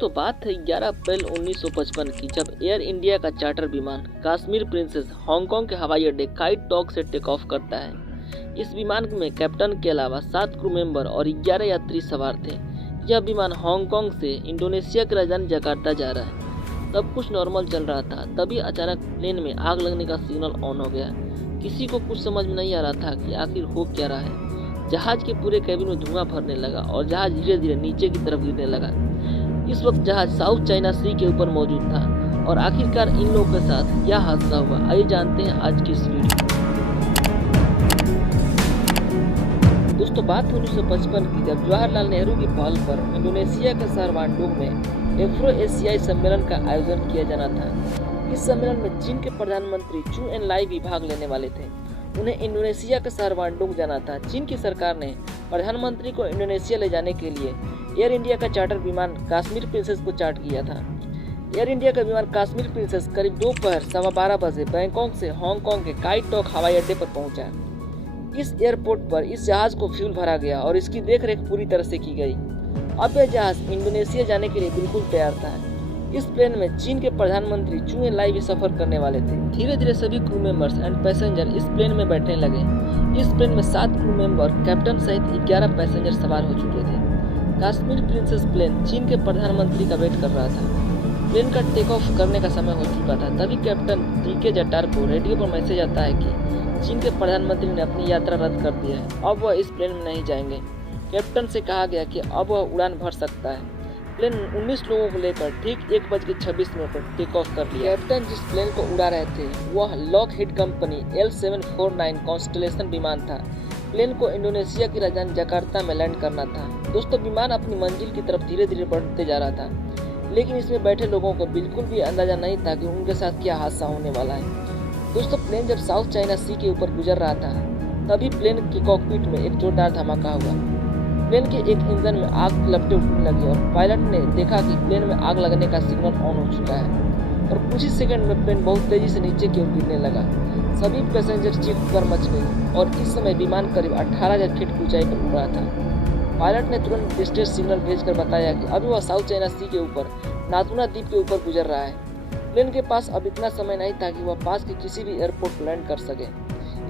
तो बात है 11 अप्रैल 1955 की, जब एयर इंडिया का चार्टर विमान कश्मीर प्रिंसेस हांगकांग के हवाई अड्डे काइट टॉक से टेक ऑफ करता है। इस विमान में कैप्टन के अलावा 7 क्रू मेंबर और 11 यात्री सवार थे। यह विमान हांगकांग से इंडोनेशिया की राजधानी जकार्ता जा रहा है। सब कुछ नॉर्मल चल रहा था, तभी अचानक प्लेन में आग लगने का सिग्नल ऑन हो गया। किसी को कुछ समझ में नहीं आ रहा था कि आखिर हो क्या रहा है। जहाज के पूरे कैबिन में धुआं भरने लगा और जहाज धीरे धीरे नीचे की तरफ गिरने लगा। इस वक्त जहाज साउथ चाइना सी के ऊपर मौजूद था और आखिरकार इन लोगों के साथ क्या हादसा हुआ, आइए जानते हैं आज की इस वीडियो। दोस्तों, बात 1955 की, जब जवाहरलाल नेहरू की पहल पर इंडोनेशिया के शहर बांडुंग में एफ्रो एशियाई सम्मेलन का आयोजन किया जाना था। इस सम्मेलन में चीन के प्रधानमंत्री चू एन लाई भी भाग लेने वाले थे। उन्हें इंडोनेशिया के शहर बांडुंग जाना था। चीन की सरकार ने प्रधानमंत्री को इंडोनेशिया ले जाने के लिए एयर इंडिया का चार्टर विमान कश्मीर प्रिंसेस को चार्ट किया था। एयर इंडिया का विमान कश्मीर प्रिंसेस करीब दोपहर 12:15 बजे बैंकॉक से हांगकांग के काइट टॉक हवाई अड्डे पर पहुंचा। इस एयरपोर्ट पर इस जहाज को फ्यूल भरा गया और इसकी देखरेख पूरी तरह से की गई। अब यह जहाज इंडोनेशिया जाने के लिए बिल्कुल तैयार था। इस प्लेन में चीन के प्रधानमंत्री चू एन लाई भी सफर करने वाले थे। धीरे धीरे सभी क्रू मेंबर्स एंड पैसेंजर इस प्लेन में बैठने लगे। इस प्लेन में 7 क्रू मेंबर, कैप्टन सहित 11 पैसेंजर सवार हो चुके थे। कश्मीर प्रिंसेस प्लेन चीन के प्रधानमंत्री का वेट कर रहा था। प्लेन का टेक ऑफ करने का समय हो चुका था। तभी कैप्टन टी.के. जट्टार को रेडियो पर मैसेज आता है कि चीन के प्रधानमंत्री ने अपनी यात्रा रद्द कर दी है, अब वह इस प्लेन में नहीं जाएंगे। कैप्टन से कहा गया कि अब वह उड़ान भर सकता है। प्लेन 19 लोगों को लेकर ठीक 1:26 पर टेक ऑफ कर लिया। कैप्टन जिस प्लेन को उड़ा रहे थे वह लॉकहीड कंपनी L749 कॉन्स्टलेशन विमान था। प्लेन को इंडोनेशिया की राजधानी जकार्ता में लैंड करना था। दोस्तों, विमान अपनी मंजिल की तरफ धीरे धीरे बढ़ते जा रहा था, लेकिन इसमें बैठे लोगों को बिल्कुल भी अंदाजा नहीं था कि उनके साथ क्या हादसा होने वाला है। दोस्तों, प्लेन जब साउथ चाइना सी के ऊपर गुजर रहा था, तभी प्लेन की कॉकपिट में एक जोरदार धमाका हुआ। प्लेन के एक इंजन में आग लपटें उठने लगी और पायलट ने देखा कि प्लेन में आग लगने का सिग्नल ऑन हो चुका है और कुछ ही सेकंड में प्लेन बहुत तेजी से नीचे की ओर गिरने लगा। सभी पैसेंजर चीख-पुकार मच गई और इस समय विमान करीब 18,000 फीट की ऊंचाई पर उड़ रहा था। पायलट ने तुरंत डिस्ट्रेस सिग्नल भेजकर बताया कि अभी वह साउथ चाइना सी के ऊपर नाथुना द्वीप के ऊपर गुजर रहा है। प्लेन के पास अब इतना समय नहीं था कि वह पास के किसी भी एयरपोर्ट पर लैंड कर सके,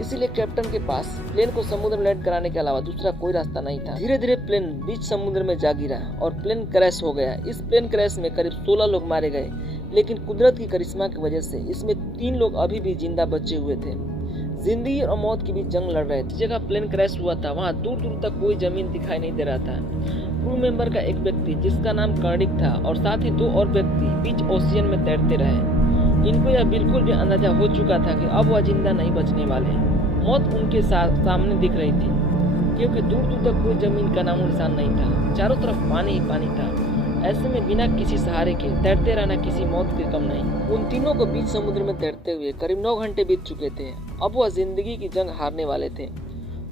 इसीलिए कैप्टन के पास प्लेन को समुद्र में लैंड कराने के अलावा दूसरा कोई रास्ता नहीं था। धीरे धीरे प्लेन बीच समुद्र में जा गिरा और प्लेन क्रैश हो गया। इस प्लेन क्रैश में करीब 16 लोग मारे गए, लेकिन कुदरत की करिश्मा की वजह से इसमें 3 लोग अभी भी जिंदा बचे हुए थे। जिंदगी और मौत के बीच जंग लड़ रहे थे। जिस जगह प्लेन क्रैश हुआ था वहाँ दूर दूर तक कोई जमीन दिखाई नहीं दे रहा था। क्रू मेंबर का एक व्यक्ति जिसका नाम कर्णिक था और साथ ही 2 और व्यक्ति बीच ओशियन में तैरते रहे। इनको यह बिल्कुल भी अंदाजा हो चुका था कि अब वह जिंदा नहीं बचने वाले। मौत उनके सामने दिख रही थी, क्योंकि दूर दूर तक कोई जमीन का नामो निशान नहीं था। चारों तरफ पानी ही पानी था। ऐसे में बिना किसी सहारे के तैरते रहना किसी मौत के कम नहीं। उन तीनों को बीच समुद्र में तैरते हुए करीब 9 घंटे बीत चुके थे। अब वह जिंदगी की जंग हारने वाले थे।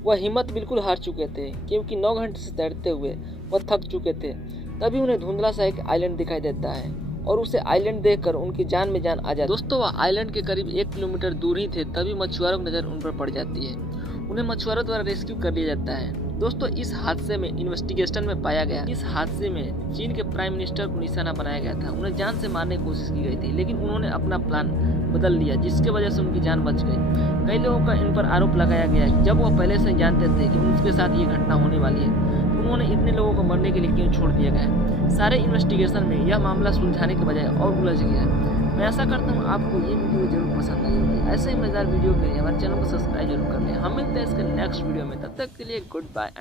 वह हिम्मत बिल्कुल हार चुके थे, क्योंकि 9 घंटे से तैरते हुए वह थक चुके थे। तभी उन्हें धुंधला सा एक आइलैंड दिखाई देता है और उसे आइलैंड देखकर उनकी जान में जान आ जाती है। दोस्तों, वह आइलैंड के करीब 1 किलोमीटर दूर ही थे, तभी मछुआरों की नज़र उन पर पड़ जाती है। उन्हें मछुआरों द्वारा रेस्क्यू कर लिया जाता है। दोस्तों, इस हादसे में इन्वेस्टिगेशन में पाया गया, इस हादसे में चीन के प्राइम मिनिस्टर को निशाना बनाया गया था। उन्हें जान से मारने की कोशिश की गई थी, लेकिन उन्होंने अपना प्लान बदल लिया, जिसकी वजह से उनकी जान बच गई। कई लोगों का इन पर आरोप लगाया गया कि जब वह पहले से जानते थे कि उनके साथ ये घटना होने वाली है, उन्होंने इतने लोगों को मरने के लिए क्यों छोड़ दिया गया। सारे इन्वेस्टिगेशन में यह मामला सुलझाने के बजाय और उलझ गया। मैं आशा करता हूँ आपको ये वीडियो जरूर पसंद आई होगी। ऐसे ही मजेदार वीडियो के लिए हमारे चैनल को सब्सक्राइब जरूर कर लें। हम मिलते हैं इसके नेक्स्ट वीडियो में, तब तक के लिए गुड बाय।